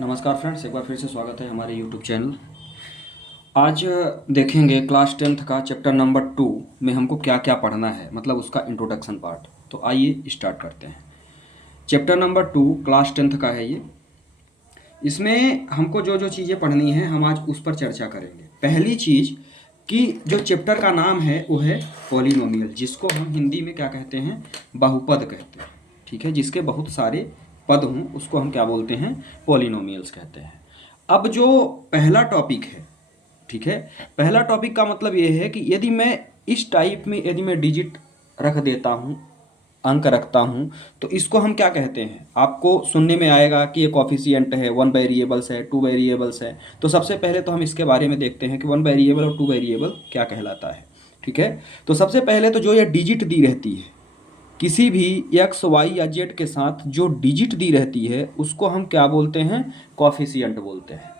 नमस्कार फ्रेंड्स, एक बार फिर से स्वागत है हमारे यूट्यूब चैनल। आज देखेंगे क्लास 10th का चैप्टर नंबर 2 में हमको क्या क्या पढ़ना है, मतलब उसका इंट्रोडक्शन पार्ट। तो आइए स्टार्ट करते हैं। चैप्टर नंबर 2 क्लास 10th का है ये। इसमें हमको जो जो चीज़ें पढ़नी है हम आज उस पर चर्चा करेंगे। पहली चीज़ कि जो चैप्टर का नाम है वो है पॉलिनोमियल, जिसको हम हिंदी में क्या कहते हैं, बहुपद कहते हैं। ठीक है, जिसके बहुत सारे पद हों उसको हम क्या बोलते हैं, पॉलिनोमियल्स कहते हैं। अब जो पहला टॉपिक है, ठीक है, पहला टॉपिक का मतलब ये है कि यदि मैं इस टाइप में यदि मैं डिजिट रख देता हूँ, अंक रखता हूँ, तो इसको हम क्या कहते हैं। आपको सुनने में आएगा कि ये कॉफिशिएंट है, 1 वेरिएबल्स है, 2 वेरिएबल्स है। तो सबसे पहले तो हम इसके बारे में देखते हैं कि 1 वेरिएबल और 2 वेरिएबल क्या कहलाता है। ठीक है, तो सबसे पहले तो जो ये डिजिट दी रहती है, किसी भी एक्स वाई या जेड के साथ जो डिजिट दी रहती है उसको हम क्या बोलते हैं, कॉफिशिएंट बोलते हैं।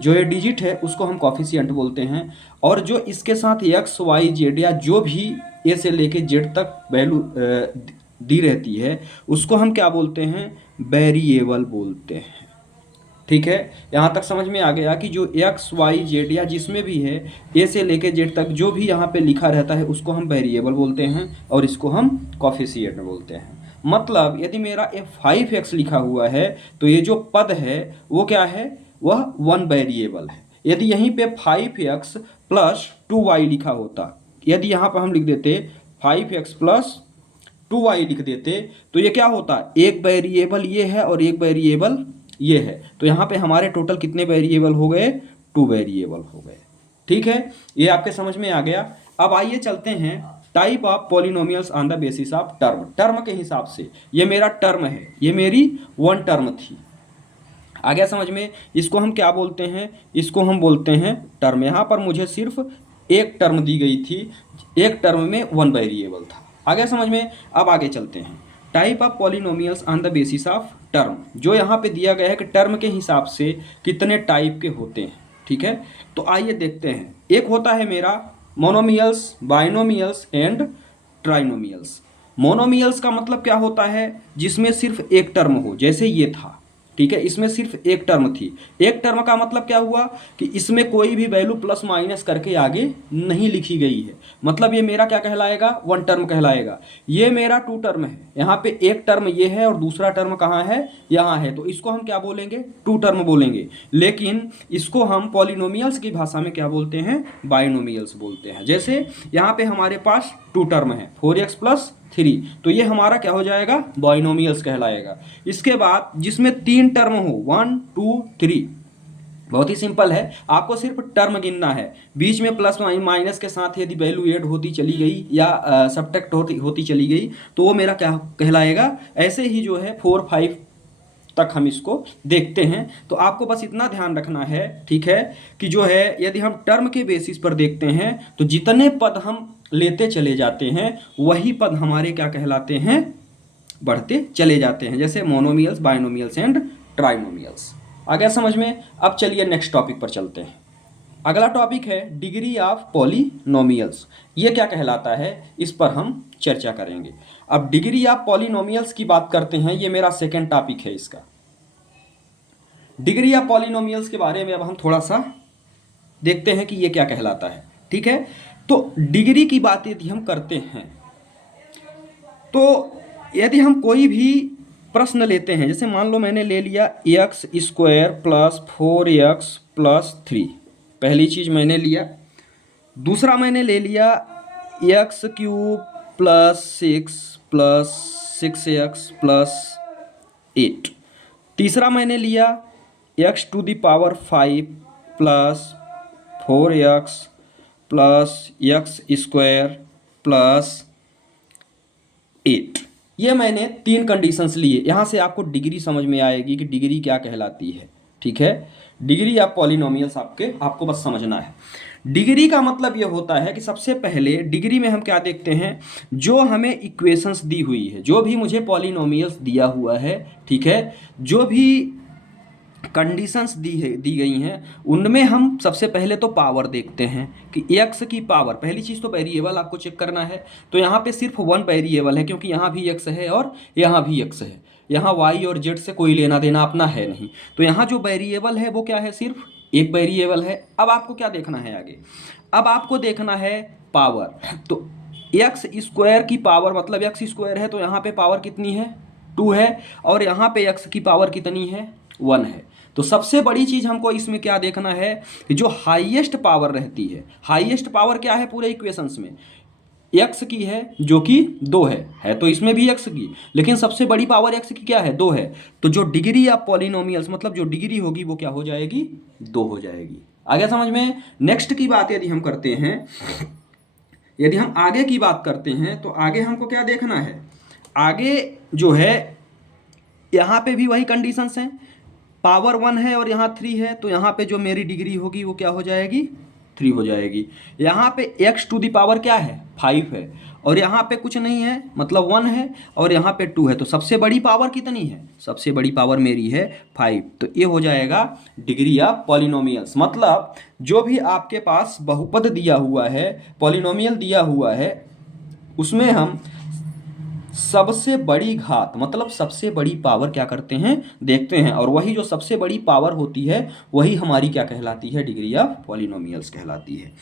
जो ये डिजिट है उसको हम कॉफिशिएंट बोलते हैं। और जो इसके साथ एक्स वाई जेड या जो भी ए से लेके जेड तक वैल्यू दी रहती है उसको हम क्या बोलते हैं, वेरिएबल बोलते हैं। ठीक है, यहाँ तक समझ में आ गया कि जो एक्स वाई जेड या जिसमें भी है ए से लेके जेड तक जो भी यहाँ पे लिखा रहता है उसको हम वेरिएबल बोलते हैं और इसको हम कॉफिशिएंट बोलते हैं। मतलब यदि मेरा ये 5x लिखा हुआ है तो ये जो पद है वो क्या है, वह 1 वेरिएबल है। यदि यहीं पे 5x प्लस 2y लिखा होता, यदि यहाँ पर हम लिख देते 5x प्लस 2y लिख देते तो ये क्या होता, एक वेरिएबल ये है और एक वेरिएबल ये है। तो यहाँ पे हमारे टोटल कितने वेरिएबल हो गए, 2 वेरिएबल हो गए। ठीक है, ये आपके समझ में आ गया। अब आइए चलते हैं type of polynomials on the basis of term. Term के हिसाब से ये मेरा टर्म है, ये मेरी 1 टर्म थी। आ गया समझ में। इसको हम क्या बोलते हैं, इसको हम बोलते हैं टर्म। यहाँ पर मुझे सिर्फ एक टर्म दी गई थी, एक टर्म में 1 वेरिएबल था। आ गया समझ में। अब आगे चलते हैं, type of polynomials on the basis of term. जो यहाँ पे दिया गया है कि टर्म के हिसाब से कितने टाइप के होते हैं। ठीक है, तो आइए देखते हैं। एक होता है मेरा monomials, binomials and trinomials. Monomials का मतलब क्या होता है, जिसमें सिर्फ एक टर्म हो, जैसे ये था। ठीक है, इसमें सिर्फ एक टर्म थी। एक टर्म का मतलब क्या हुआ कि इसमें कोई भी वैल्यू प्लस माइनस करके आगे नहीं लिखी गई है। मतलब ये मेरा क्या कहलाएगा, 1 टर्म कहलाएगा। ये मेरा 2 टर्म है, यहाँ पे एक टर्म ये है और दूसरा टर्म कहाँ है, यहाँ है। तो इसको हम क्या बोलेंगे, 2 टर्म बोलेंगे। लेकिन इसको हम पॉलिनोमियल्स की भाषा में क्या बोलते हैं, बाइनोमियल्स बोलते हैं। जैसे यहाँ पे हमारे पास 2 टर्म है, 4x प्लस 3, तो ये हमारा क्या हो जाएगा, बाइनोमियल्स कहलाएगा। इसके बाद जिसमें 3 टर्म हो, 1 2 3, बहुत ही सिंपल है, आपको सिर्फ टर्म गिनना है। बीच में प्लस माइनस के साथ यदि वैल्यू ऐड होती चली गई या सब्ट्रैक्ट होती चली गई तो वो मेरा क्या कहलाएगा। ऐसे ही जो है 4 5 तक हम इसको देखते हैं। तो आपको बस इतना ध्यान रखना है, ठीक है, कि जो है यदि हम टर्म के बेसिस पर देखते हैं तो जितने पद हम लेते चले जाते हैं वही पद हमारे क्या कहलाते हैं, बढ़ते चले जाते हैं। जैसे मोनोमियल्स, बाइनोमियल्स एंड ट्राइनोमियल्स। आ गया समझ में। अब चलिए नेक्स्ट टॉपिक पर चलते हैं। अगला टॉपिक है डिग्री ऑफ पॉलिनोमियल्स। ये क्या कहलाता है, इस पर हम चर्चा करेंगे। अब डिग्री ऑफ पॉलिनोमियल्स की बात करते हैं, ये मेरा सेकेंड टॉपिक है इसका। डिग्री ऑफ पॉलिनोमियल्स के बारे में अब हम थोड़ा सा देखते हैं कि ये क्या कहलाता है। ठीक है, तो डिग्री की बात यदि हम करते हैं तो यदि हम कोई भी प्रश्न लेते हैं, जैसे मान लो मैंने ले लिया x square plus 4x plus 3, पहली चीज़ मैंने लिया। दूसरा मैंने ले लिया x cube plus 6x plus 8। तीसरा मैंने लिया x to the power 5 plus 4x plus x square plus 8। ये मैंने 3 कंडीशंस लिए। यहाँ से आपको डिग्री समझ में आएगी कि डिग्री क्या कहलाती है। ठीक है, डिग्री ऑफ पॉलिनोमियल्स आपको बस समझना है। डिग्री का मतलब ये होता है कि सबसे पहले डिग्री में हम क्या देखते हैं, जो हमें इक्वेशंस दी हुई है, जो भी मुझे पॉलिनोमियल्स दिया हुआ है, ठीक है, जो भी कंडीशंस दी गई हैं उनमें हम सबसे पहले तो पावर देखते हैं कि x की पावर, पहली चीज़ तो वेरिएबल आपको चेक करना है। तो यहाँ पे सिर्फ 1 वेरिएबल है क्योंकि यहाँ भी x है और यहाँ भी x है। यहाँ वाई और जेड से कोई लेना देना अपना है नहीं। तो यहाँ जो वेरिएबल है वो क्या है, सिर्फ एक वेरिएबल है। अब आपको क्या देखना है आगे, अब आपको देखना है पावर। तो एक्स स्क्वायर की पावर, मतलब एक्स स्क्वायर है तो यहाँ पे पावर कितनी है, 2 है, और यहाँ पे एक्स की पावर कितनी है, 1 है। तो सबसे बड़ी चीज़ हमको इसमें क्या देखना है कि जो हाईएस्ट पावर रहती है, हाईएस्ट पावर क्या है पूरे इक्वेशंस में, एक्स की है जो कि 2 है तो इसमें भी एक्स की, लेकिन सबसे बड़ी पावर एक्स की क्या है, 2 है। तो जो डिग्री ऑफ पॉलिनोमियल्स, मतलब जो डिग्री होगी वो क्या हो जाएगी, 2 हो जाएगी। आगे समझ में। नेक्स्ट की बात यदि हम करते हैं, यदि हम आगे की बात करते हैं तो आगे हमको क्या देखना है, आगे जो है यहाँ पे भी वही कंडीशंस हैं, पावर 1 है और यहाँ 3 है, तो यहाँ पे जो मेरी डिग्री होगी वो क्या हो जाएगी, 3 हो जाएगी। यहाँ पे x टू दी पावर क्या है, 5 है, और यहाँ पे कुछ नहीं है मतलब 1 है, और यहाँ पे 2 है। तो सबसे बड़ी पावर कितनी है, सबसे बड़ी पावर मेरी है 5। तो ये हो जाएगा डिग्री ऑफ पॉलिनोमियल्स। मतलब जो भी आपके पास बहुपद दिया हुआ है, पॉलिनोमियल दिया हुआ है, उसमें हम सबसे बड़ी घात मतलब सबसे बड़ी पावर क्या करते हैं, देखते हैं, और वही जो सबसे बड़ी पावर होती है वही हमारी क्या कहलाती है, डिग्री ऑफ पॉलिनोमियल्स कहलाती है।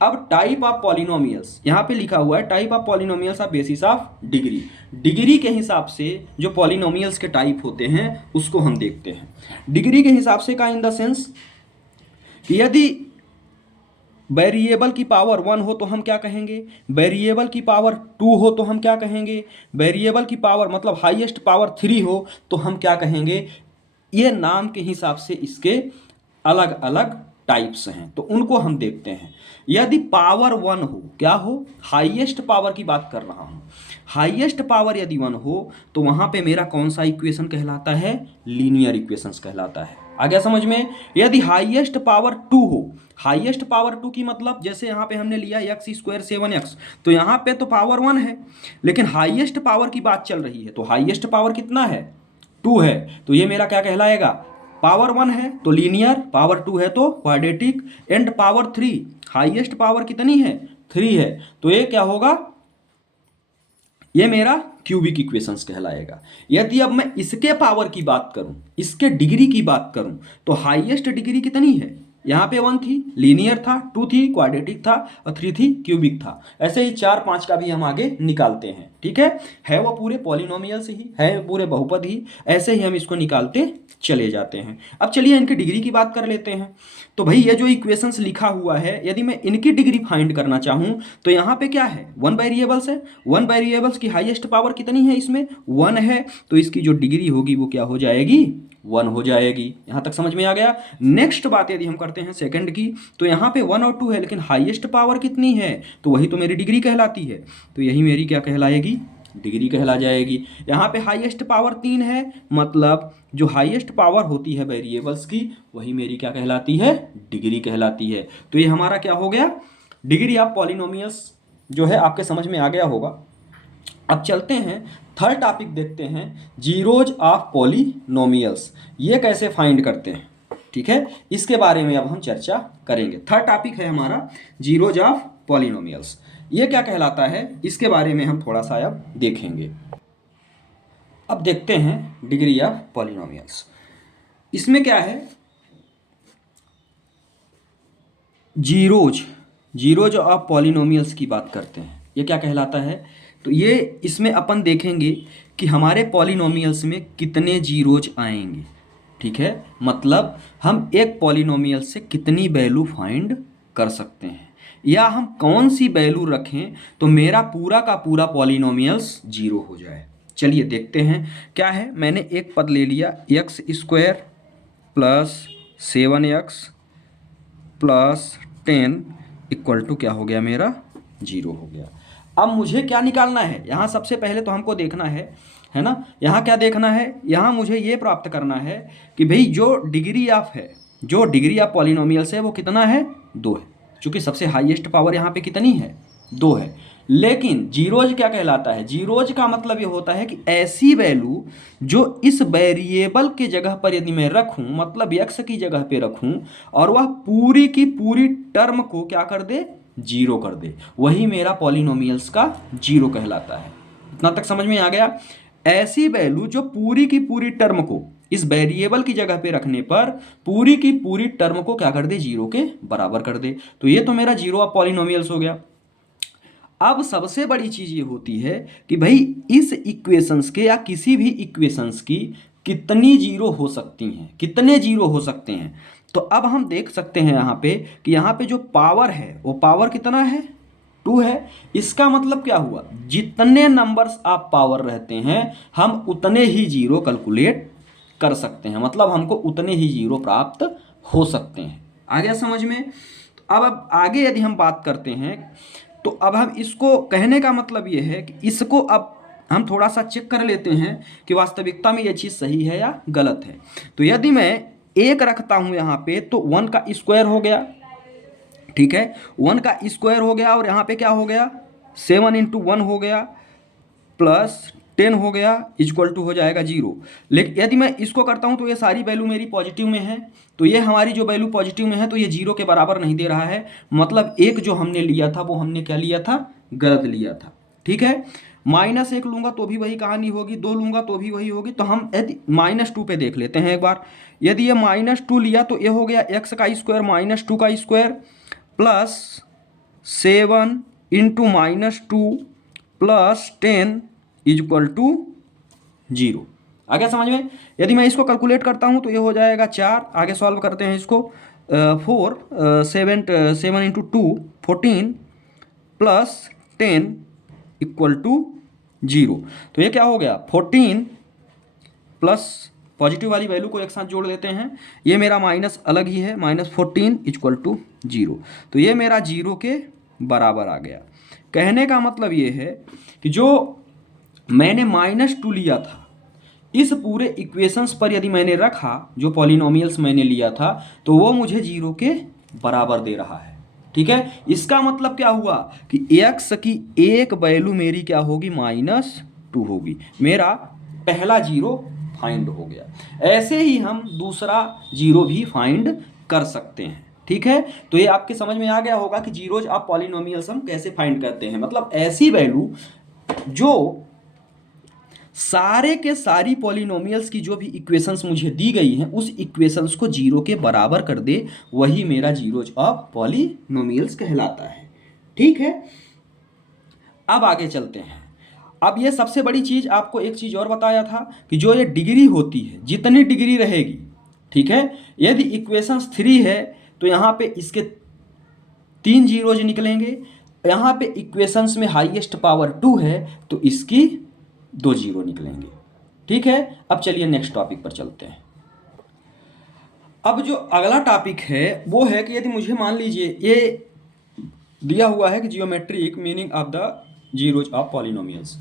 अब टाइप ऑफ पॉलिनोमियल्स यहाँ पे लिखा हुआ है, type of polynomials of basis of degree. Degree के हिसाब से जो पॉलिनोमियल्स के टाइप होते हैं उसको हम देखते हैं। डिग्री के हिसाब से का इन द सेंस कि यदि वेरिएबल की पावर 1 हो तो हम क्या कहेंगे, वेरिएबल की पावर 2 हो तो हम क्या कहेंगे, वेरिएबल की पावर मतलब हाईएस्ट पावर 3 हो तो हम क्या कहेंगे। ये नाम के हिसाब से इसके अलग अलग टाइप्स हैं, तो उनको हम देखते हैं। यदि पावर 1 हो, क्या हो, हाईएस्ट पावर की बात कर रहा हूँ, हाईएस्ट पावर यदि 1 हो तो वहाँ पे मेरा कौन सा इक्वेशन कहलाता है, लीनियर इक्वेशंस कहलाता है। आ गया समझ में। यदि हाईएस्ट पावर 2 हो, हाईएस्ट पावर 2 की मतलब जैसे यहाँ पे हमने लिया एक्स स्क्वायर 7x, तो यहाँ पे तो पावर 1 है, लेकिन हाईएस्ट पावर की बात चल रही है, तो हाईएस्ट पावर कितना है, 2 है, तो ये मेरा क्या कहलाएगा, पावर 1 है तो लीनियर, पावर 2 है तो quadratic, and power 3, highest power कितनी है, 3 है, तो ये क्या होगा, ये मेरा क्यूबिक इक्वेशंस कहलाएगा। यदि अब मैं इसके पावर की बात करूं, इसके डिग्री की बात करूं, तो हाईएस्ट डिग्री कितनी है, यहाँ पे 1 थी, लीनियर था, 2 थी, क्वाड्रेटिक था, और 3 थी, क्यूबिक था। ऐसे ही 4 5 का भी हम आगे निकालते हैं, ठीक है वो पूरे पॉलिनोमियल्स ही है, पूरे बहुपद ही, ऐसे ही हम इसको निकालते चले जाते हैं। अब चलिए इनकी डिग्री की बात कर लेते हैं। तो भाई ये जो इक्वेशंस लिखा हुआ है, यदि मैं इनकी डिग्री फाइंड करना चाहूं तो यहाँ पे क्या है, 1 वेरिएबल्स है, 1 वेरिएबल्स की हाईएस्ट पावर कितनी है, इसमें 1 है, तो इसकी जो डिग्री होगी वो क्या हो जाएगी, 1 हो जाएगी। यहाँ तक समझ में आ गया। नेक्स्ट बात यदि हम करते हैं सेकंड की, तो यहाँ पे 1 और 2 है, लेकिन हाईएस्ट पावर कितनी है, तो वही तो मेरी डिग्री कहलाती है, तो यही मेरी क्या कहलाएगी, डिग्री कहला जाएगी। यहाँ पे हाईएस्ट पावर 3 है, मतलब जो हाईएस्ट पावर होती है वेरिएबल्स की वही मेरी क्या कहलाती है, डिग्री कहलाती है। तो ये हमारा क्या हो गया, डिग्री ऑफ पॉलिनोमियल्स जो है आपके समझ में आ गया होगा। अब चलते हैं थर्ड टॉपिक देखते हैं, जीरोज ऑफ पॉलिनोमियल्स, ये कैसे फाइंड करते हैं, ठीक है, इसके बारे में अब हम चर्चा करेंगे। थर्ड टॉपिक है हमारा जीरोज ऑफ पॉलिनोमियल्स, ये क्या कहलाता है इसके बारे में हम थोड़ा सा अब देखेंगे। अब देखते हैं डिग्री ऑफ पॉलिनोमियल्स, इसमें क्या है, जीरोज ऑफ पॉलिनोमियल्स की बात करते हैं, ये क्या कहलाता है। तो ये इसमें अपन देखेंगे कि हमारे पॉलिनोमियल्स में कितने जीरोज आएंगे, ठीक है, मतलब हम एक पॉलिनोमियल से कितनी वैल्यू फाइंड कर सकते हैं, या हम कौन सी वैल्यू रखें तो मेरा पूरा का पूरा पॉलिनोमियल्स जीरो हो जाए। चलिए देखते हैं क्या है। मैंने एक पद ले लिया x square plus 7x plus 10 equal to क्या हो गया मेरा, 0 हो गया। अब मुझे क्या निकालना है, यहाँ सबसे पहले तो हमको देखना है ना, यहाँ क्या देखना है, यहाँ मुझे ये प्राप्त करना है कि भाई जो डिग्री ऑफ है, जो डिग्री ऑफ पॉलिनोमियल्स है वो कितना है, 2 है, चूँकि सबसे हाईएस्ट पावर यहाँ पे कितनी है, 2 है। लेकिन जीरोज क्या कहलाता है, जीरोज का मतलब ये होता है कि ऐसी वैल्यू जो इस वेरिएबल के जगह पर यदि मैं रखूं, मतलब एक्स की जगह पे रखूं, और वह पूरी की पूरी टर्म को क्या कर दे, 0 कर दे, वही मेरा पॉलिनोमियल्स का जीरो कहलाता है। इतना तक समझ में आ गया। ऐसी वैल्यू जो पूरी की पूरी टर्म को इस वेरिएबल की जगह पे रखने पर पूरी की पूरी टर्म को क्या कर दे, जीरो के बराबर कर दे। तो ये तो मेरा जीरो ऑफ पॉलिनोमियल्स हो गया। अब सबसे बड़ी चीज ये होती है कि भाई इस इक्वेशंस के या किसी भी इक्वेशंस की कितनी जीरो हो सकती हैं, कितने जीरो हो सकते हैं। तो अब हम देख सकते हैं यहाँ पे कि यहाँ पे जो पावर है वो पावर कितना है, 2 है। इसका मतलब क्या हुआ, जितने नंबर्स आप पावर रहते हैं हम उतने ही जीरो कैलकुलेट कर सकते हैं, मतलब हमको उतने ही जीरो प्राप्त हो सकते हैं। आ गया समझ में। तो अब आगे यदि हम बात करते हैं तो अब हम इसको कहने का मतलब ये है कि इसको अब हम थोड़ा सा चेक कर लेते हैं कि वास्तविकता में ये चीज़ सही है या गलत है। तो यदि मैं एक रखता हूँ यहाँ पे तो 1 का स्क्वायर हो गया, ठीक है, 1 का स्क्वायर हो गया और यहाँ पे क्या हो गया, 7 इंटू 1 हो गया प्लस 10 हो गया इक्वल टू हो जाएगा 0। लेकिन यदि मैं इसको करता हूँ तो ये सारी वैल्यू मेरी पॉजिटिव में है, तो ये हमारी जो वैल्यू पॉजिटिव में है तो ये 0 के बराबर नहीं दे रहा है, मतलब एक जो हमने लिया था वो हमने क्या लिया था, गलत लिया था। ठीक है, -1 लूंगा तो भी वही कहानी होगी, 2 लूंगा तो भी वही होगी। तो हम यदि -2 पे देख लेते हैं एक बार। यदि ये -2 लिया तो ये हो गया x का स्क्वायर -2 का स्क्वायर प्लस 7 इंटू -2 प्लस 10 इक्वल टू 0। आ गया समझ में। यदि मैं इसको कैलकुलेट करता हूँ तो ये हो जाएगा 4। आगे सॉल्व करते हैं इसको, 7 इंटू 2 14 प्लस 10 इक्वल टू 0। तो ये क्या हो गया, 14 प्लस पॉजिटिव वाली वैल्यू को एक साथ जोड़ लेते हैं, ये मेरा माइनस अलग ही है, -14 इक्वल टू 0। तो ये मेरा 0 के बराबर आ गया। कहने का मतलब ये है कि जो मैंने -2 लिया था इस पूरे इक्वेशंस पर यदि मैंने रखा, जो पॉलिनोमियल्स मैंने लिया था, तो वो मुझे 0 के बराबर दे रहा है। ठीक है, इसका मतलब क्या हुआ कि x की एक वैल्यू मेरी क्या होगी, -2 होगी। मेरा पहला 0 फाइंड हो गया। ऐसे ही हम दूसरा 0 भी फाइंड कर सकते हैं। ठीक है, तो ये आपके समझ में आ गया होगा कि जीरोज ऑफ पॉलिनोमियल्स हम कैसे फाइंड करते हैं। मतलब ऐसी वैल्यू जो सारे के सारी पॉलिनोमियल्स की जो भी इक्वेशंस मुझे दी गई हैं उस इक्वेशंस को 0 के बराबर कर दे, वही मेरा जीरोज ऑफ पॉलिनोमियल्स कहलाता है। ठीक है, अब आगे चलते हैं। अब ये सबसे बड़ी चीज़, आपको एक चीज़ और बताया था कि जो ये डिग्री होती है, जितनी डिग्री रहेगी, ठीक है, यदि इक्वेशंस 3 है तो यहाँ पे इसके 3 जीरोज निकलेंगे। यहाँ पे इक्वेशंस में हाईएस्ट पावर 2 है तो इसकी 2 जीरो निकलेंगे। ठीक है, अब चलिए नेक्स्ट टॉपिक पर चलते हैं। अब जो अगला टॉपिक है वो है कि यदि मुझे मान लीजिए ये दिया हुआ है कि geometric meaning of the zeros of polynomials.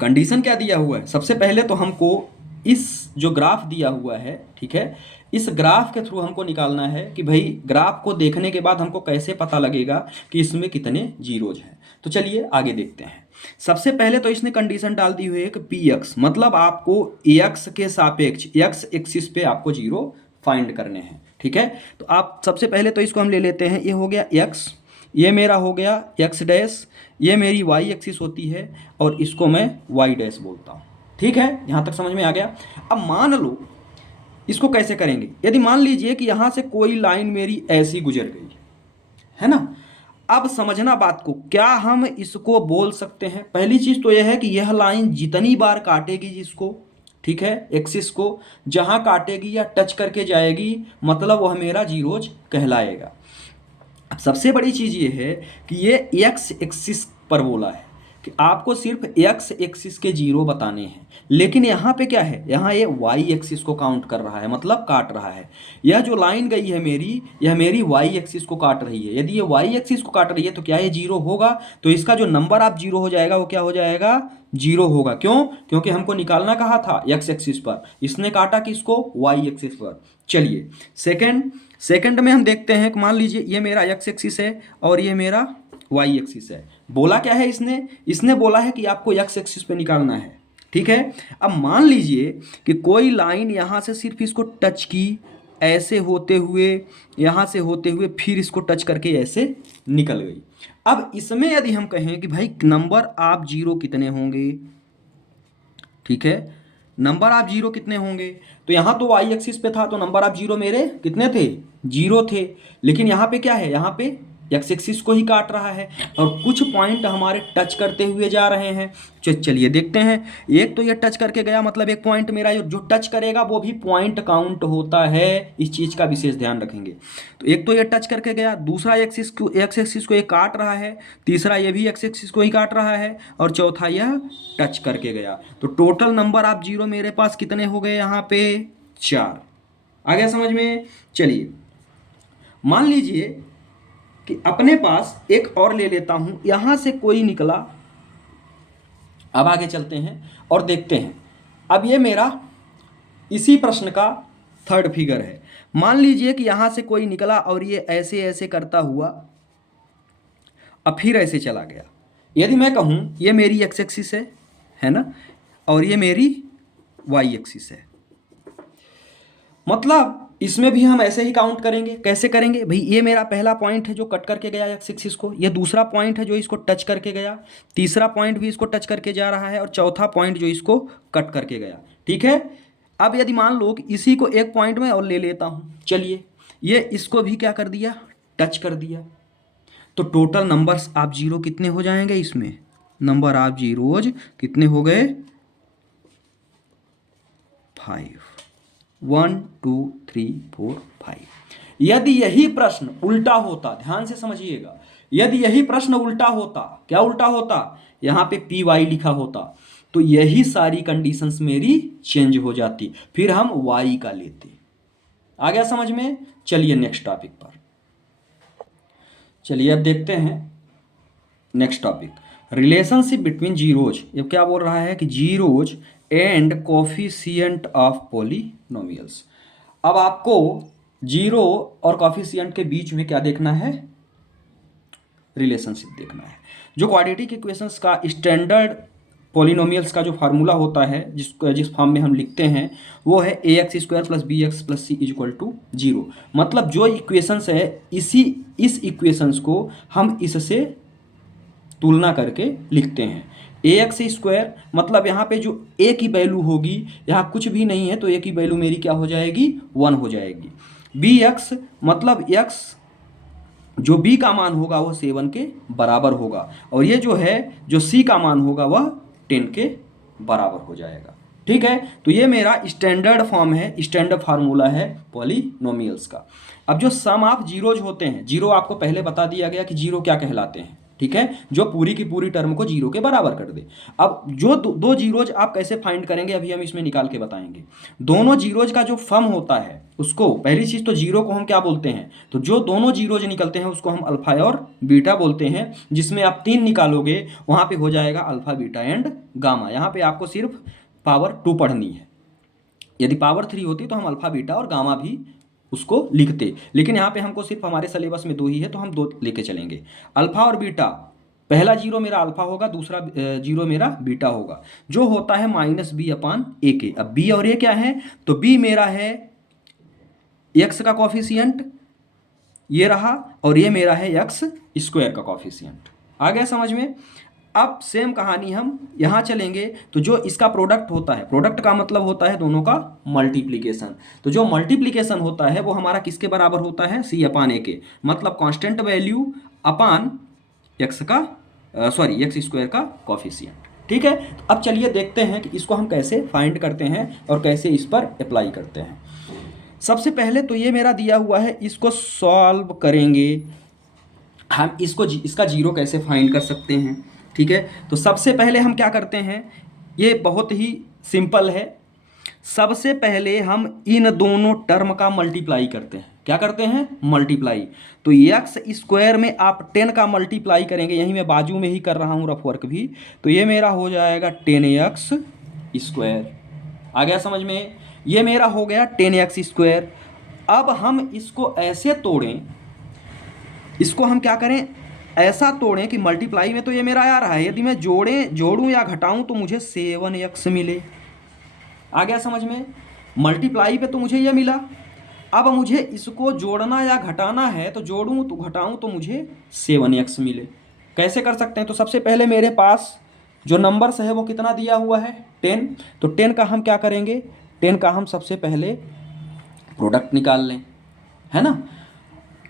Condition क्या दिया हुआ है, सबसे पहले तो हमको इस जो ग्राफ दिया हुआ है, ठीक है, इस ग्राफ के थ्रू हमको निकालना है कि भाई ग्राफ को देखने के बाद हमको कैसे पता लगेगा कि इसमें कितने जीरोज हैं। तो चलिए आगे देखते हैं। सबसे पहले तो इसने कंडीशन डाल दी हुई है कि पी एक्स, मतलब आपको एक्स के सापेक्ष एक्स एक्सिस पे आपको जीरो फाइंड करने हैं। ठीक है, तो आप सबसे पहले तो इसको हम ले लेते हैं, ये हो गया एक्स, ये मेरा हो गया एक्स डैश, ये मेरी वाई एक्सिस होती है और इसको मैं वाई डैश बोलता हूँ। ठीक है, यहाँ तक समझ में आ गया। अब मान लो इसको कैसे करेंगे, यदि मान लीजिए कि यहाँ से कोई लाइन मेरी ऐसी गुजर गई है ना। अब समझना बात को, क्या हम इसको बोल सकते हैं, पहली चीज तो यह है कि यह लाइन जितनी बार काटेगी जिसको, ठीक है, एक्सिस को, जहां काटेगी या टच करके जाएगी, मतलब वह मेरा जीरोज कहलाएगा। अब सबसे बड़ी चीज ये है कि ये एक्स एक्सिस पर बोला है कि आपको सिर्फ एक्स एक्सिस के जीरो बताने हैं, लेकिन यहाँ पे क्या है, यहाँ ये वाई एक्सिस को काउंट कर रहा है, मतलब काट रहा है। यह जो लाइन गई है मेरी, यह मेरी वाई एक्सिस को काट रही है। यदि ये वाई एक्सिस को काट रही है तो क्या ये जीरो होगा, तो इसका जो नंबर आप जीरो हो जाएगा वो क्या हो जाएगा, जीरो होगा। क्यों, क्योंकि हमको निकालना कहा था एक्स एक्सिस पर, इसने काटा किसको, वाई एक्सिस पर। चलिए सेकंड में हम देखते हैं कि मान लीजिए ये मेरा एक्स एक्सिस है और ये मेरा वाई एक्सिस है। बोला क्या है इसने बोला है कि आपको एक्स एक्सिस पे निकालना है। ठीक है, अब मान लीजिए कि कोई लाइन यहाँ से सिर्फ इसको टच की, ऐसे होते हुए, यहाँ से होते हुए, फिर इसको टच करके ऐसे निकल गई। अब इसमें यदि हम कहें कि भाई नंबर आप जीरो कितने होंगे, ठीक है। नंबर ऑफ जीरो कितने होंगे, तो यहाँ तो वाई एक्सिस पे था तो नंबर ऑफ जीरो मेरे कितने थे, जीरो थे। लेकिन यहाँ पे क्या है, यहाँ पे एक्स एक्सिस को ही काट रहा है और कुछ पॉइंट हमारे टच करते हुए जा रहे हैं। चलिए देखते हैं। एक तो ये टच करके गया, मतलब एक पॉइंट मेरा जो टच करेगा वो भी पॉइंट काउंट होता है, इस चीज़ का विशेष ध्यान रखेंगे। तो एक तो ये टच करके गया, दूसरा एक्स एक्सिस को ये काट रहा है, तीसरा ये भी एक्स एक्सिस को ही काट रहा है, और चौथा यह टच करके गया। तो टोटल नंबर ऑफ जीरो मेरे पास कितने हो गए यहाँ पे, 4। आ गया समझ में। चलिए मान लीजिए कि अपने पास एक और ले लेता हूं, यहां से कोई निकला। अब आगे चलते हैं और देखते हैं। अब ये मेरा इसी प्रश्न का थर्ड फिगर है। मान लीजिए कि यहां से कोई निकला और ये ऐसे ऐसे करता हुआ अब फिर ऐसे चला गया। यदि मैं कहूं ये मेरी एक्स एक्सिस है ना, और ये मेरी वाई एक्सिस है, मतलब इसमें भी हम ऐसे ही काउंट करेंगे। कैसे करेंगे भाई, ये मेरा पहला पॉइंट है जो कट करके गया एक्स एक्सिस को, ये दूसरा पॉइंट है जो इसको टच करके गया, तीसरा पॉइंट भी इसको टच करके जा रहा है, और चौथा पॉइंट जो इसको कट करके गया। ठीक है। अब यदि मान लो कि इसी को एक पॉइंट में और ले लेता हूँ, चलिए ये इसको भी क्या कर दिया, टच कर दिया। तो टोटल नंबर्स ऑफ जीरो कितने हो जाएंगे इसमें, नंबर ऑफ जीरोज कितने हो गए, 5। 1 2 3 4 5। यदि यही प्रश्न उल्टा होता, ध्यान से समझिएगा, यदि यही प्रश्न उल्टा होता, क्या उल्टा होता, यहां पे पी वाई लिखा होता, तो यही सारी कंडीशंस मेरी चेंज हो जाती, फिर हम वाई का लेते। आ गया समझ में। चलिए नेक्स्ट टॉपिक पर चलिए, अब देखते हैं next topic, relationship between zeros. ये क्या बोल रहा है कि zeros and coefficient of polynomials. अब आपको जीरो और कोफिशिएंट के बीच में क्या देखना है, रिलेशनशिप देखना है। जो क्वाड्रेटिक इक्वेशंस का स्टैंडर्ड पॉलिनोमियल्स का जो फार्मूला होता है, जिस फॉर्म में हम लिखते हैं, वो है ax² + bx + c = 0। मतलब जो इक्वेशंस है इस इक्वेशंस को हम इससे तुलना करके लिखते हैं। ax² मतलब यहाँ पे जो a की वैल्यू होगी, यहाँ कुछ भी नहीं है तो a की वैल्यू मेरी क्या हो जाएगी, 1 हो जाएगी। bx मतलब x जो b का मान होगा वह 7 के बराबर होगा, और ये जो है जो c का मान होगा वह 10 के बराबर हो जाएगा। ठीक है। तो ये मेरा स्टैंडर्ड फॉर्म है, स्टैंडर्ड फार्मूला है पॉलिनोमियल्स का। अब जो सम ऑफ जीरोज होते हैं, जीरो आपको पहले बता दिया गया कि जीरो क्या कहलाते हैं। ठीक है, जो पूरी की पूरी टर्म को जीरो के बराबर कर दे। अब जो दो जीरोज आप कैसे फाइंड करेंगे, अभी हम इसमें निकाल के बताएंगे। दोनों जीरोज का जो सम होता है उसको, पहली चीज तो जीरो को हम क्या बोलते हैं, तो जो दोनों जीरोज निकलते हैं उसको हम अल्फा और बीटा बोलते हैं। जिसमें आप 3 निकालोगे वहां पे हो जाएगा अल्फा बीटा एंड गामा। यहाँ पे आपको सिर्फ पावर 2 पढ़नी है। यदि पावर 3 होती तो हम अल्फा बीटा और गामा भी उसको लिखते, लेकिन यहाँ पे हमको सिर्फ हमारे सिलेबस में 2 ही है तो हम 2 लेके चलेंगे। अल्फा और बीटा, पहला जीरो मेरा अल्फा होगा, दूसरा जीरो मेरा बीटा होगा, जो होता है -b/a के। अब b और a क्या है, तो b मेरा है x का कॉफिशिएंट, ये रहा, और ये मेरा है x² का कॉफिशिएंट। आ गया समझ में। अब सेम कहानी हम यहाँ चलेंगे, तो जो इसका प्रोडक्ट होता है, प्रोडक्ट का मतलब होता है दोनों का मल्टीप्लिकेशन। तो जो मल्टीप्लिकेशन होता है वो हमारा किसके बराबर होता है, c/a के, मतलब कांस्टेंट वैल्यू अपान x का कॉफिशिएंट। ठीक है। तो अब चलिए देखते हैं कि इसको हम कैसे फाइंड करते हैं और कैसे इस पर अप्लाई करते हैं। सबसे पहले तो ये मेरा दिया हुआ है, इसको सॉल्व करेंगे हम। इसका जीरो कैसे फाइंड कर सकते हैं। ठीक है, तो सबसे पहले हम क्या करते हैं, ये बहुत ही सिंपल है। सबसे पहले हम इन दोनों टर्म का मल्टीप्लाई करते हैं। क्या करते हैं, मल्टीप्लाई। तो x² में आप 10 का मल्टीप्लाई करेंगे, यहीं मैं बाजू में ही कर रहा हूँ रफ वर्क भी, तो ये मेरा हो जाएगा 10x²। आ गया समझ में। ये मेरा हो गया 10x²। अब हम इसको ऐसे तोड़ें, इसको हम क्या करें, ऐसा तोड़ें कि मल्टीप्लाई में तो ये मेरा आ रहा है, यदि मैं जोड़ूं या घटाऊं तो मुझे 7x मिले। आ गया समझ में। मल्टीप्लाई पे तो मुझे ये मिला, अब मुझे इसको जोड़ना या घटाना है, तो जोड़ूं तो घटाऊं तो मुझे 7x मिले। कैसे कर सकते हैं, तो सबसे पहले मेरे पास जो नंबर्स है वो कितना दिया हुआ है 10। तो 10 का हम क्या करेंगे, 10 का हम सबसे पहले प्रोडक्ट निकाल लें, है ना।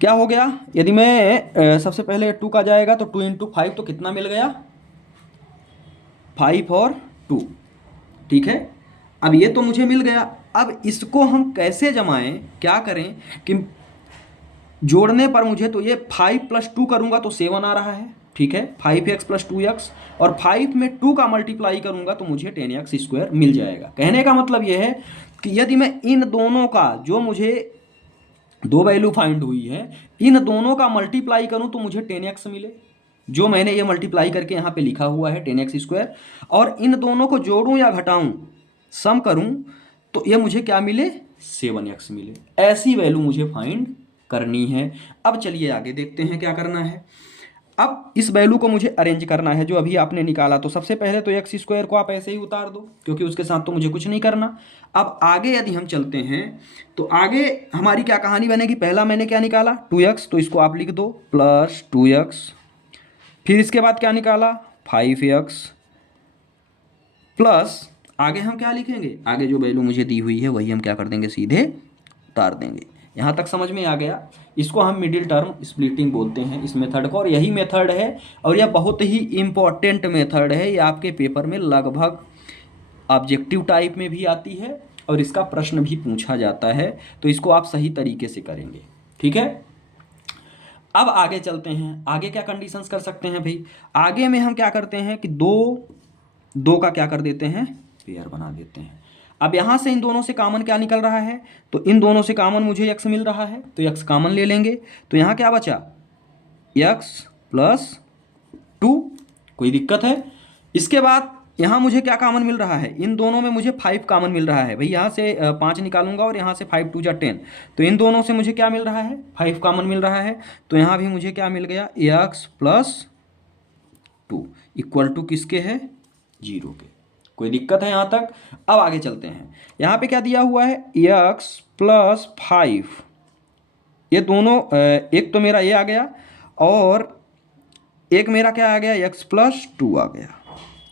क्या हो गया, यदि मैं सबसे पहले 2 का जाएगा तो 2 इंटू 5 तो कितना मिल गया 5 और 2, ठीक है। अब ये तो मुझे मिल गया, अब इसको हम कैसे जमाएं, क्या करें कि जोड़ने पर मुझे तो ये 5 + 2 करूंगा तो 7 आ रहा है, ठीक है। 5x + 2x और 5 में 2 का मल्टीप्लाई करूंगा तो मुझे 10x² मिल जाएगा। कहने का मतलब ये है कि यदि मैं इन दोनों का, जो मुझे दो वैल्यू फाइंड हुई है, इन दोनों का मल्टीप्लाई करूं तो मुझे 10x मिले, जो मैंने ये मल्टीप्लाई करके यहाँ पे लिखा हुआ है 10x², और इन दोनों को जोड़ूं या घटाऊं, सम करूं तो ये मुझे क्या मिले 7x मिले। ऐसी वैल्यू मुझे फाइंड करनी है। अब चलिए आगे देखते हैं क्या करना है। अब इस वैल्यू को मुझे अरेंज करना है जो अभी आपने निकाला। तो सबसे पहले तो x² को आप ऐसे ही उतार दो, क्योंकि उसके साथ तो मुझे कुछ नहीं करना। अब आगे यदि हम चलते हैं तो आगे हमारी क्या कहानी बनेगी, पहला मैंने क्या निकाला 2x, तो इसको आप लिख दो प्लस 2x, फिर इसके बाद क्या निकाला 5x प्लस, आगे हम क्या लिखेंगे, आगे जो वैल्यू मुझे दी हुई है वही हम क्या कर देंगे, सीधे उतार देंगे। यहाँ तक समझ में आ गया। इसको हम मिडिल टर्म स्प्लिटिंग बोलते हैं इस मेथड को, और यही मेथड है और यह बहुत ही इम्पॉर्टेंट मेथड है। ये आपके पेपर में लगभग ऑब्जेक्टिव टाइप में भी आती है और इसका प्रश्न भी पूछा जाता है, तो इसको आप सही तरीके से करेंगे, ठीक है। अब आगे चलते हैं, आगे क्या कंडीशंस कर सकते हैं भाई। आगे में हम क्या करते हैं कि दो का क्या कर देते हैं, पेयर बना देते हैं। अब यहाँ से इन दोनों से कॉमन क्या निकल रहा है, तो इन दोनों से कॉमन मुझे x मिल रहा है, तो x कॉमन ले लेंगे। तो यहाँ क्या बचा x + 2, कोई दिक्कत है। इसके बाद यहाँ मुझे क्या कॉमन मिल रहा है, इन दोनों में मुझे 5 कॉमन मिल रहा है भाई। यहाँ से 5 निकालूंगा और यहाँ से 5 × 2 = 10, तो इन दोनों से मुझे क्या मिल रहा है 5 कॉमन मिल रहा है। तो यहाँ भी मुझे क्या मिल गया x + 2 = किसके है 0 के। कोई दिक्कत है यहाँ तक। अब आगे चलते हैं, यहाँ पे क्या दिया हुआ है x + 5, ये दोनों एक तो मेरा ये आ गया और एक मेरा क्या आ गया x + 2 आ गया,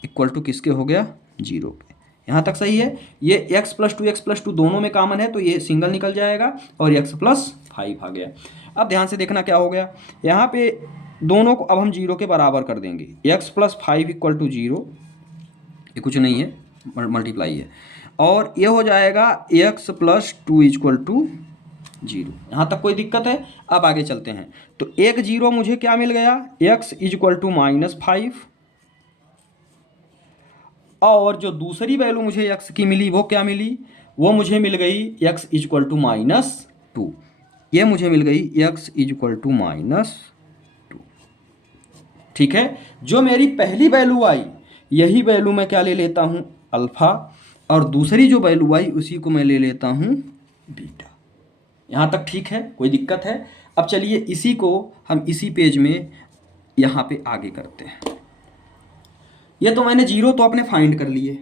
= किसके हो गया 0 के। यहाँ तक सही है। ये x + 2 x + 2 दोनों में कॉमन है तो ये सिंगल निकल जाएगा और x + 5 आ गया। अब ध्यान से देखना क्या हो गया, यहाँ पे दोनों को अब हम 0 के बराबर कर देंगे। x + 5 = 0, ये कुछ नहीं है, मल्टीप्लाई है, और ये हो जाएगा x + 2 = 0। यहाँ तक कोई दिक्कत है। अब आगे चलते हैं, तो एक 0 मुझे क्या मिल गया x = -5, और जो दूसरी वैल्यू मुझे x की मिली वो क्या मिली, वो मुझे मिल गई x = -2, ये मुझे मिल गई x = -2, ठीक है। जो मेरी पहली वैल्यू आई यही वैल्यू मैं क्या ले लेता हूँ अल्फा, और दूसरी जो वैल्यू आई उसी को मैं ले लेता हूँ बीटा। यहाँ तक ठीक है, कोई दिक्कत है। अब चलिए इसी को हम इसी पेज में यहाँ पे आगे करते हैं। ये तो मैंने 0 तो अपने फाइंड कर लिए,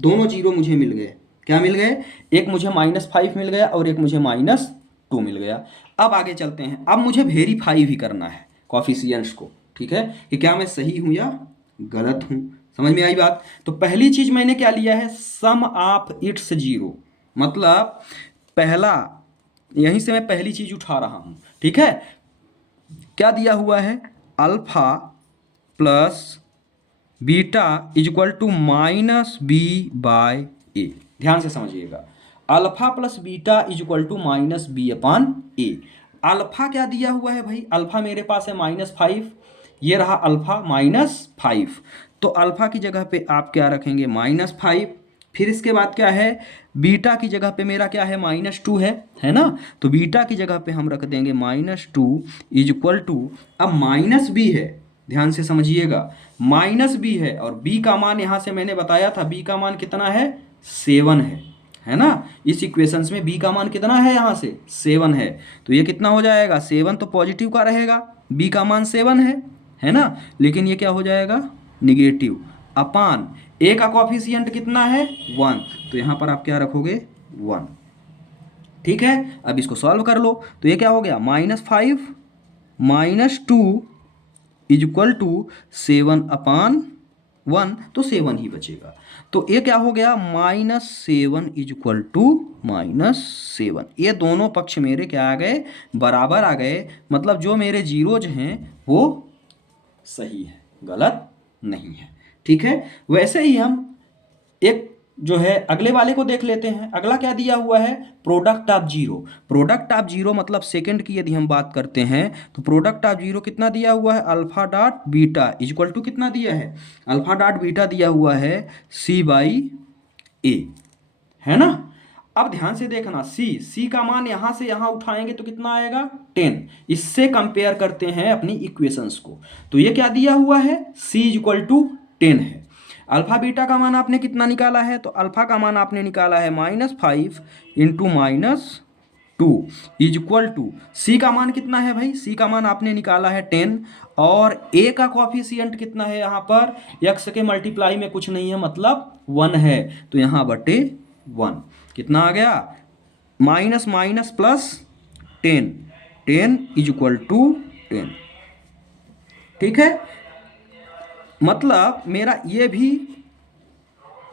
दोनों 0 मुझे मिल गए। क्या मिल गए, एक मुझे -5 मिल गया और एक मुझे -2 मिल गया। अब आगे चलते हैं, अब मुझे वेरीफाई भी करना है कॉफिशिएंट्स को, ठीक है, कि क्या मैं सही हूँ या गलत हूँ। समझ में आई बात। तो पहली चीज मैंने क्या लिया है, सम ऑफ इट्स 0, मतलब पहला, यहीं से मैं पहली चीज उठा रहा हूँ, ठीक है। क्या दिया हुआ है अल्फा + बीटा = -b/a। ध्यान से समझिएगा, अल्फा + बीटा = -b/a। अल्फा क्या दिया हुआ है भाई, अल्फा मेरे पास है -5, ये रहा अल्फा -5, तो अल्फा की जगह पे आप क्या रखेंगे -5। फिर इसके बाद क्या है, बीटा की जगह पे मेरा क्या है -2 है ना, तो बीटा की जगह पे हम रख देंगे -2 = अब -b है, ध्यान से समझिएगा, -b है और b का मान यहाँ से मैंने बताया था, b का मान कितना है 7 है ना। इस इक्वेशंस में b का मान कितना है, यहाँ से 7 है, तो ये कितना हो जाएगा 7 तो पॉजिटिव का रहेगा, b का मान 7 है ना, लेकिन ये क्या हो जाएगा निगेटिव अपान a का कॉफिशिएंट कितना है 1, तो यहाँ पर आप क्या रखोगे 1, ठीक है। अब इसको सॉल्व कर लो, तो ये क्या हो गया -5 -2 = 7/1, 1 तो 7 ही बचेगा। तो ये क्या हो गया, -7 इज इक्वल टू -7। ये दोनों पक्ष मेरे क्या आ गए, बराबर आ गए। मतलब जो मेरे जीरोज हैं वो सही है, गलत नहीं है। ठीक है, वैसे ही हम एक जो है अगले वाले को देख लेते हैं। अगला क्या दिया हुआ है, product of zero. Product of zero मतलब सेकंड की यदि हम बात करते हैं तो प्रोडक्ट ऑफ जीरो कितना दिया हुआ है, alpha dot beta is equal to कितना दिया है, अल्फा डॉट बीटा दिया हुआ है C/A, है ना। अब ध्यान से देखना, सी का मान यहां से यहां उठाएंगे तो कितना आएगा, 10। इससे कंपेयर करते हैं अपनी इक्वेशंस को। तो ये क्या दिया हुआ है, C इज इक्वल टू 10 है। अल्फा बीटा का मान आपने कितना निकाला है, तो अल्फा का मान आपने निकाला है -5 इंटू -2 इज इक्वल टू सी का मान कितना है भाई, सी का मान आपने निकाला है 10 और ए का कॉफिशिएंट कितना है यहाँ पर, एक्स के मल्टीप्लाई में कुछ नहीं है मतलब 1 है, तो यहाँ बटे 1 कितना आ गया, minus minus plus 10, 10 is equal to 10। ठीक है, मतलब मेरा ये भी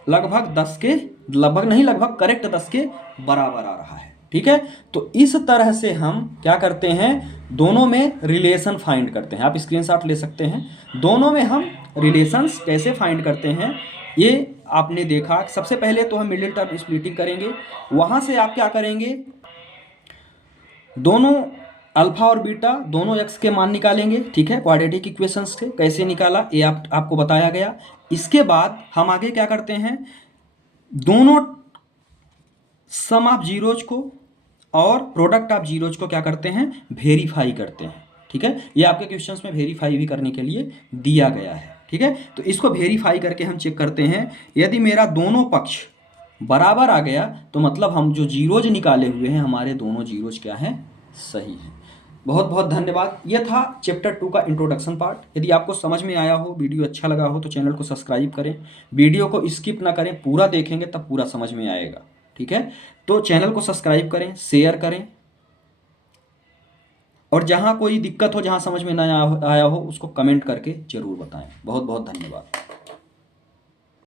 लगभग 10 के, लगभग नहीं लगभग करेक्ट 10 के बराबर आ रहा है। ठीक है, तो इस तरह से हम क्या करते हैं, दोनों में रिलेशन फाइंड करते हैं। आप स्क्रीनशॉट ले सकते हैं। दोनों में हम रिलेशंस कैसे फाइंड करते हैं ये आपने देखा। सबसे पहले तो हम मिडिल टर्म स्प्लिटिंग करेंगे, वहां से आप क्या करेंगे, दोनों अल्फा और बीटा दोनों एक्स के मान निकालेंगे। ठीक है, क्वाड्रेटिक इक्वेशंस से कैसे निकाला ये आपको बताया गया। इसके बाद हम आगे क्या करते हैं, दोनों सम ऑफ जीरोज को और प्रोडक्ट ऑफ जीरोज को क्या करते हैं, वेरीफाई करते हैं। ठीक है, ये आपके क्वेश्चंस में वेरीफाई भी करने के लिए दिया गया है। ठीक है, तो इसको वेरीफाई करके हम चेक करते हैं, यदि मेरा दोनों पक्ष बराबर आ गया तो मतलब हम जो जीरोज निकाले हुए हैं हमारे दोनों जीरोज क्या हैं, सही है। बहुत बहुत धन्यवाद। यह था चैप्टर 2 का इंट्रोडक्शन पार्ट। यदि आपको समझ में आया हो, वीडियो अच्छा लगा हो तो चैनल को सब्सक्राइब करें, वीडियो को स्किप ना करें, पूरा देखेंगे तब पूरा समझ में आएगा। ठीक है, तो चैनल को सब्सक्राइब करें, शेयर करें, और जहाँ कोई दिक्कत हो, जहाँ समझ में ना आया हो उसको कमेंट करके ज़रूर बताएं। बहुत बहुत धन्यवाद।